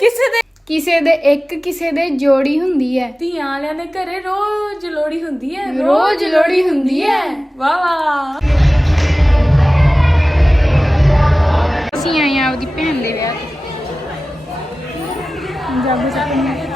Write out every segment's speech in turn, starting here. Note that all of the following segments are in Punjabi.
ਕਿਸੇ ਦੇ ਕਿਸੇ ਦੇ ਇੱਕ ਕਿਸੇ ਦੇ ਜੋੜੀ ਹੁੰਦੀ ਹੈ। ਧੀਆਂ ਵਾਲਿਆਂ ਦੇ ਘਰੇ ਰੋਜ਼ ਲੋੜੀ ਹੁੰਦੀ ਹੈ ਰੋਜ਼ ਲੋੜੀ ਹੁੰਦੀ ਹੈ। ਵਾਹ ਵਾਹ। ਅਸੀਂ ਆਏ ਆਪਦੀ ਭੈਣ ਦੇ ਵਿਆਹ ਤੇ। ਪੰਜਾਬੀ ਚ ਕਹਿੰਦੇ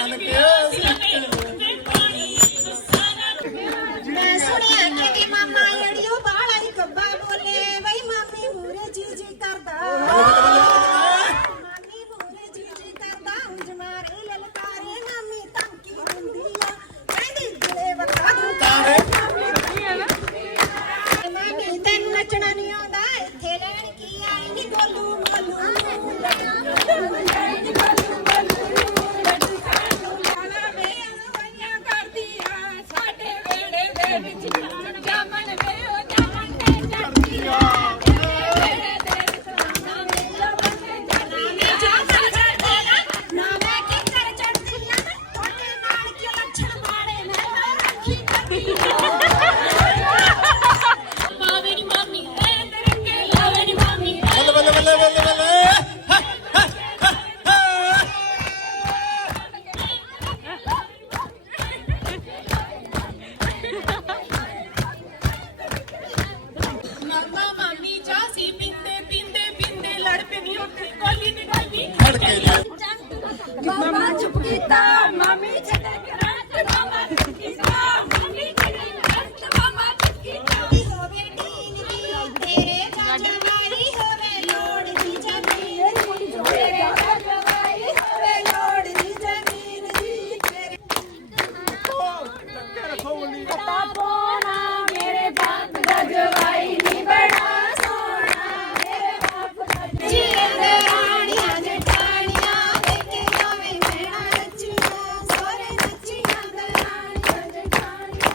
ਦਾ ਪੋਣਾ ਮੇਰੇ ਬਾਪ ਦਾ ਜਵਾਈ ਨਹੀਂ ਬੜਾ ਸੋਹਣਾ। ਮੇਰੇ ਬਾਪ ਦਾ ਜੀਂਦੇ ਰਾਣੀਆਂ ਜਟਾਣੀਆਂ ਵੇਖੀਆਂ ਵੇ ਮੈਣਾ ਨੱਚੀਆਂ ਸੋਰੇ ਨੱਚੀਆਂ ਦਲਾਣੀਆਂ ਜਟਾਣੀਆਂ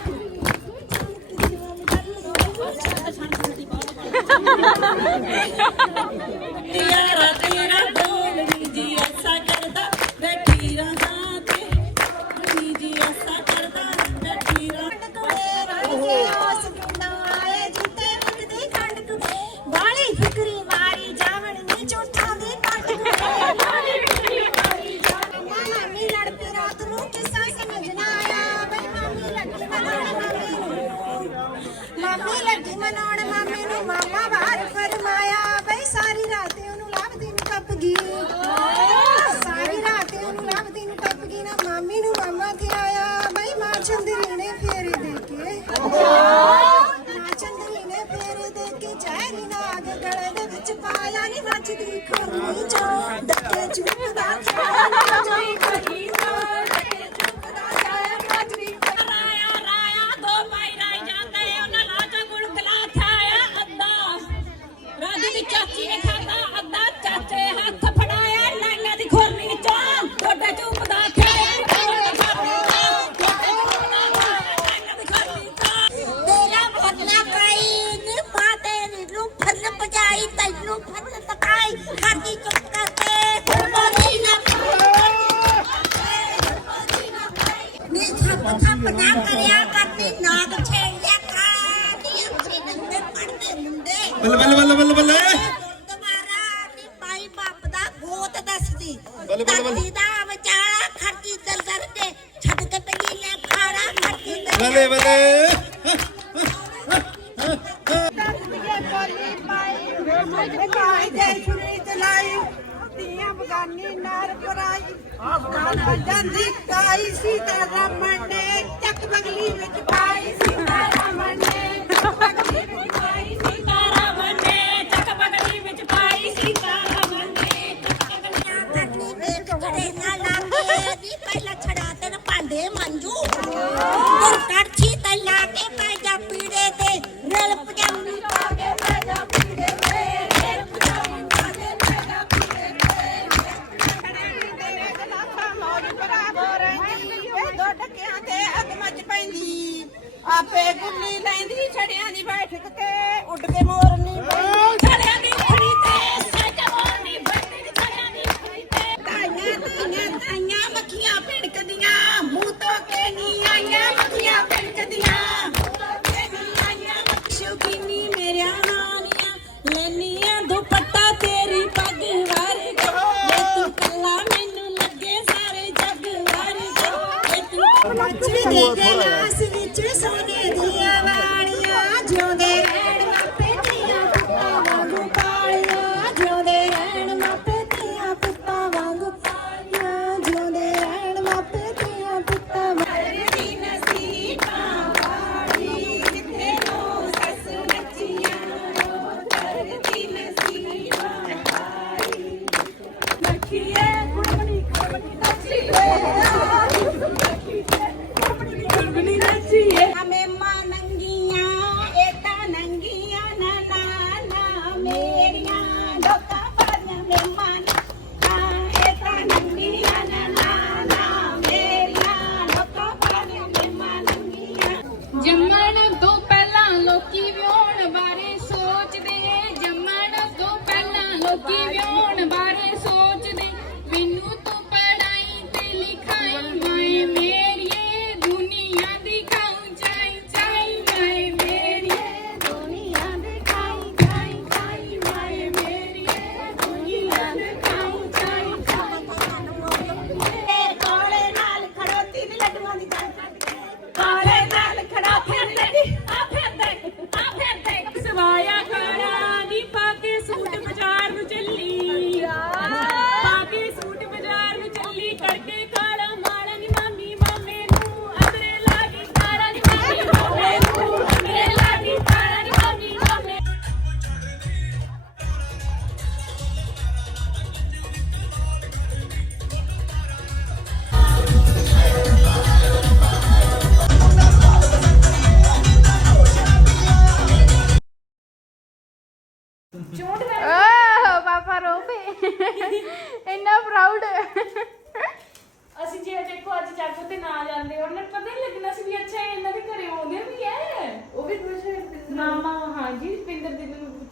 ਤੀਆਂ ਰਾਤੀਆਂ ਬੱਲੇ ਬੱਲੇ ਬੱਲੇ ਬੱਲੇ ਬੱਲੇ ਦੁਬਾਰਾ ਨੀ ਪਾਈ ਬਾਪ ਦਾ ਗੋਤ ਦੱਸਦੀ ਬੱਲੇ ਬੱਲੇ ਬੱਲੇ। ਦਾ ਵਿਚਾਰਾ ਖੜਕੀ ਦਲਦਰ ਕੇ ਛੱਡ ਕੇ ਪਈ ਲੈ ਖਾਰਾ ਖੜਕੀ ਬੱਲੇ ਬੱਲੇ। Hablar por ahí, cantando y caí,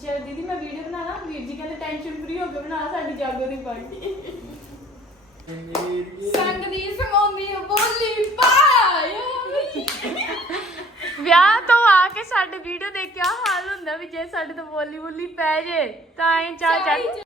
ਚਲ ਦੀਦੀ ਮੈਂ ਵੀਡੀਓ ਬਣਾਣਾ ਵੀਰ ਜੀ ਕਹਿੰਦੇ ਟੈਨਸ਼ਨ ਫ੍ਰੀ ਹੋ ਕੇ ਬਣਾ ਸਾਡੀ ਜਾਗੋ ਦੀ ਪਾਰਟੀ ਸੰਗ ਦੀ ਸਮਾਉਂਦੀ ਬੋਲੀ ਪਾਇਓ ਵਿਆਹ ਤੋਂ ਆ ਕੇ ਸਾਡੇ ਵੀਡੀਓ ਦੇਖ ਕੇ ਹਾਲ ਹੁੰਦਾ ਵੀ ਜੇ ਸਾਡੇ ਤੋਂ ਬੋਲੀ ਬੋਲੀ ਪੈ ਜੇ ਤਾਂ ਇਹ ਚਾ ਚਾ